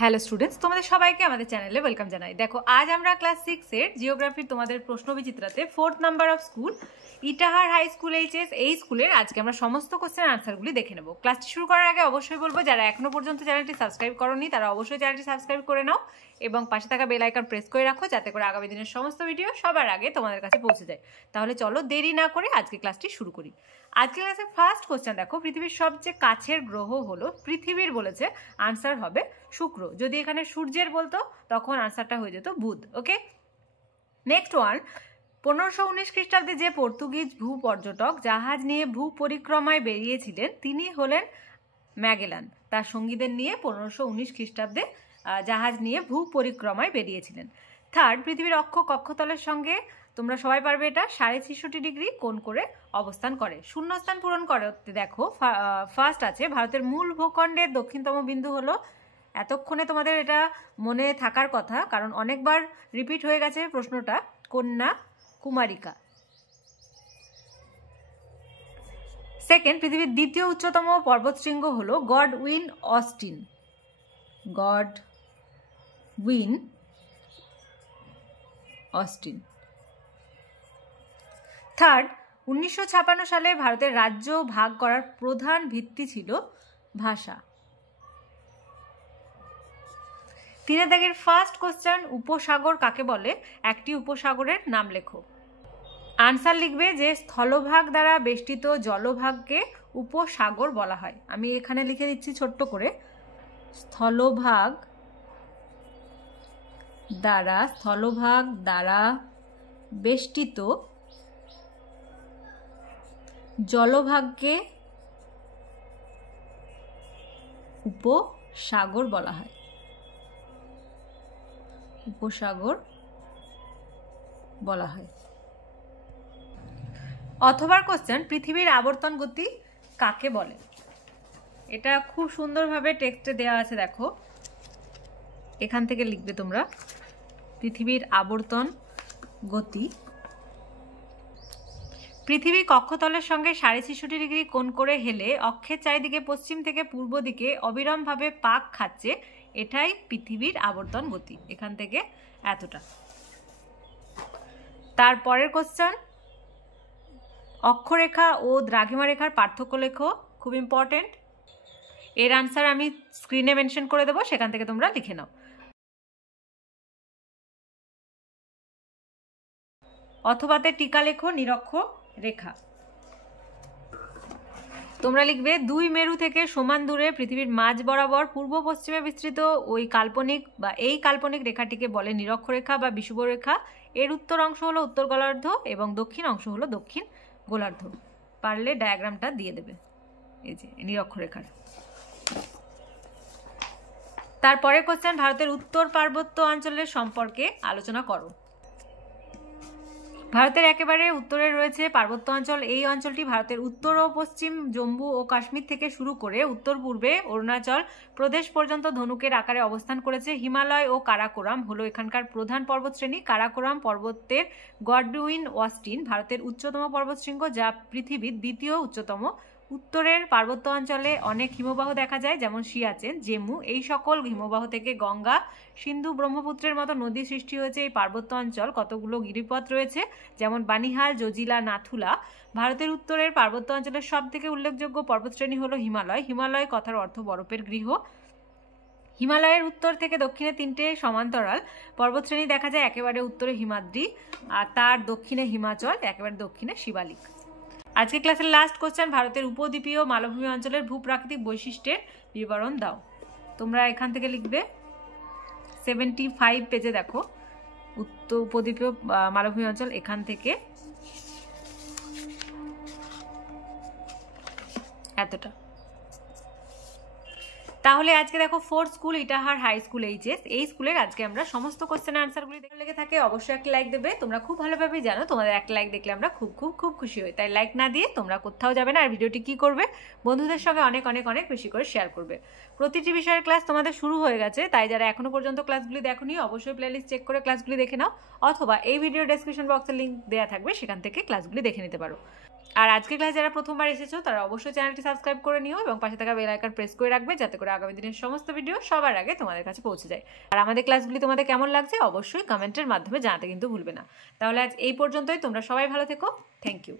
Hello students, তোমাদের সবাইকে আমাদের চ্যানেলে ওয়েলকাম জানাই। দেখো, আজ আমরা ক্লাস 6 এর জিওগ্রাফির তোমাদের প্রশ্ন বিচিত্রাতে 4th number of school Itahar high school HS এই স্কুলের আজকে আমরা সমস্ত কোশ্চেন আনসারগুলি দেখে নেব। ক্লাসটি শুরু করার আগে অবশ্যই বলবো, যারা এখনো পর্যন্ত চ্যানেলটি সাবস্ক্রাইব করোনি তারা অবশ্যই চ্যানেলটি সাবস্ক্রাইব করে নাও এবং পাশে থাকা বেল আইকন প্রেস করে রাখো, যাতে করে আগামী দিনের সমস্ত ভিডিও সবার আগে তোমাদের কাছে পৌঁছে যায়। তাহলে চলো দেরি না করে আজকে ক্লাসটি শুরু করি। আজকে ক্লাসের ফার্স্ট কোশ্চেন দেখো, পৃথিবীর সবচেয়ে কাছের গ্রহ হলো পৃথিবীর, বলেছে আনসার হবে শুক্র। যদি এখানে সূর্যের বলতো তখন আনসারটা হয়ে যেত বুধ। ওকে, নেক্সট ওয়ান, 1519 খ্রিস্টাব্দে যে পর্তুগিজ ভূ পর্যটক জাহাজ নিয়ে ভূ পরিক্রমায় বেরিয়েছিলেন তিনি হলেন ম্যাগেলান। তার সঙ্গীদের নিয়ে 1519 খ্রিস্টাব্দে জাহাজ নিয়ে ভূ পরিক্রমায় বেরিয়েছিলেন। থার্ড, পৃথিবীর অক্ষ কক্ষতলের সঙ্গে তোমরা সবাই পারবে এটা 66.5 ডিগ্রি কোণ করে অবস্থান করে। শূন্যস্থান পূরণ করতে দেখো, ফার্স্ট আছে ভারতের মূল ভূখণ্ডের দক্ষিণতম বিন্দু হলো, এতক্ষণে তোমাদের এটা মনে থাকার কথা কারণ অনেকবার রিপিট হয়ে গেছে প্রশ্নটা, কন্যাকুমারিকা। সেকেন্ড, পৃথিবীর দ্বিতীয় উচ্চতম পর্বতশৃঙ্গ হলো গডউইন অস্টিন। থার্ড, 1956 সালে ভারতের রাজ্য ভাগ করার প্রধান ভিত্তি ছিল ভাষা। তিনের দাগের ফার্স্ট কোশ্চেন, উপসাগর কাকে বলে? একটি উপসাগরের নাম লেখো। আনসার লিখবে যে স্থলভাগ দ্বারা বেষ্টিত জলভাগকে উপসাগর বলা হয়। আমি এখানে লিখে দিচ্ছি ছোট্ট করে, স্থলভাগ দ্বারা বেষ্টিত জলভাগকে উপসাগর বলা হয়। অথবা কোশ্চেন, পৃথিবীর আবর্তন গতি কাকে বলে? এটা খুব সুন্দরভাবে টেক্সটে দেওয়া আছে, দেখো এখান থেকে লিখবে তোমরা পৃথিবীর আবর্তন গতি। পৃথিবী কক্ষতলের সঙ্গে 66.5 ডিগ্রি কোণ করে হেলে অক্ষের চারিদিকে পশ্চিম থেকে পূর্ব দিকে অবিরামভাবে পাক খাচ্ছে, এটাই পৃথিবীর আবর্তন গতি। এখান থেকে এতটা। তারপরের কোশ্চেন, অক্ষরেখা ও দ্রাঘিমা রেখার পার্থক্য লেখো। খুব ইম্পর্টেন্ট, এর আনসার আমি স্ক্রিনে মেনশন করে দেবো, সেখান থেকে তোমরা লিখে নাও। অথবাতে টিকা লেখো নিরক্ষর রেখা। তোমরা লিখবে দুই মেরু থেকে সমান দূরে পৃথিবীর মাঝ বরাবর পূর্ব পশ্চিমে বিস্তৃত এই কাল্পনিক রেখাটিকে বলে নিরক্ষরেখা বা বিষুবরেখা। এর উত্তর অংশ হলো উত্তর গোলার্ধ এবং দক্ষিণ অংশ হলো দক্ষিণ গোলার্ধ। পারলে ডায়াগ্রামটা দিয়ে দেবে, এই যে নিরক্ষরেখার। তারপরে কোশ্চেন, ভারতের উত্তর পার্বত্য অঞ্চলের সম্পর্কে আলোচনা করো। ভারতের একেবারে উত্তরে রয়েছে পার্বত্য অঞ্চল। এই অঞ্চলটি ভারতের উত্তর ও পশ্চিম জম্মু ও কাশ্মীর থেকে শুরু করে উত্তর পূর্বে অরুণাচল প্রদেশ পর্যন্ত ধনুকের আকারে অবস্থান করেছে। হিমালয় ও কারাকোরাম হলো এখানকার প্রধান পর্বতশ্রেণী। কারাকোরাম পর্বতের গডউইন অস্টিন ভারতের উচ্চতম পর্বতশৃঙ্গ, যা পৃথিবীর দ্বিতীয় উচ্চতম। উত্তরের পার্বত্য অঞ্চলে অনেক হিমবাহ দেখা যায়, যেমন সিয়াচেন, জেমু। এই সকল হিমবাহ থেকে গঙ্গা, সিন্ধু, ব্রহ্মপুত্রের মতো নদী সৃষ্টি হয়েছে। এই পার্বত্য অঞ্চল কতগুলো গিরিপথ রয়েছে, যেমন বানিহাল, জজিলা, নাথুলা। ভারতের উত্তরের পার্বত্য অঞ্চলের সব থেকে উল্লেখযোগ্য পর্বতশ্রেণী হলো হিমালয়। হিমালয় কথার অর্থ বরফের গৃহ। হিমালয়ের উত্তর থেকে দক্ষিণে 3টে সমান্তরাল পর্বতশ্রেণী দেখা যায়। একেবারে উত্তরে হিমাদ্রি, আর তার দক্ষিণে হিমাচল, একেবারে দক্ষিণে শিবালিক। আজকে ক্লাসের লাস্ট কোশ্চেন, ভারতের উপদ্বীপীয় মালভূমি অঞ্চলের ভূপ্রাকৃতিক বৈশিষ্ট্যের বিবরণ দাও। তোমরা এখান থেকে লিখবে 75 পেজে, দেখো উপদ্বীপীয় মালভূমি অঞ্চল, এখান থেকে এতটা। তাহলে আজকে দেখো 4th school Itahar high school HS এই স্কুলের আজকে আমরা সমস্ত কোশ্চেনের আনসারগুলি দেখে লেগে থাকে অবশ্যই একটা লাইক দেবে। তোমরা খুব ভালোভাবে জানো তোমাদের একটা লাইক দেখলে আমরা খুব খুব খুব খুশি হই, তাই লাইক না দিয়ে তোমরা কোথাও যাবে না। আর ভিডিওটি কি করবে, বন্ধুদের সঙ্গে অনেক অনেক অনেক বেশি করে শেয়ার করবে। প্রতিটি বিষয়ের ক্লাস তোমাদের শুরু হয়ে গেছে, তাই যারা এখনো পর্যন্ত ক্লাসগুলি দেখোনি অবশ্যই প্লেলিস্ট চেক করে ক্লাসগুলি দেখে নাও, অথবা এই ভিডিও ডেসক্রিপশন বক্সের লিঙ্ক দেওয়া থাকবে, সেখান থেকে ক্লাসগুলি দেখে নিতে পারো। আর আজকে ক্লাসে যারা প্রথমবার এসেছো তারা অবশ্যই চ্যানেলটি সাবস্ক্রাইব করে নিও এবং পাশে থাকা বেল আইকন প্রেস করে রাখবে, যাতে করে আগামী দিনের সমস্ত ভিডিও সবার আগে তোমাদের কাছে পৌঁছে যায়। আর আমাদের ক্লাসগুলি তোমাদের কেমন লাগছে অবশ্যই কমেন্টের মাধ্যমে জানাতে কিন্তু ভুলবে না। তাহলে আজ এই পর্যন্তই, তোমরা সবাই ভালো থেকো। Thank you.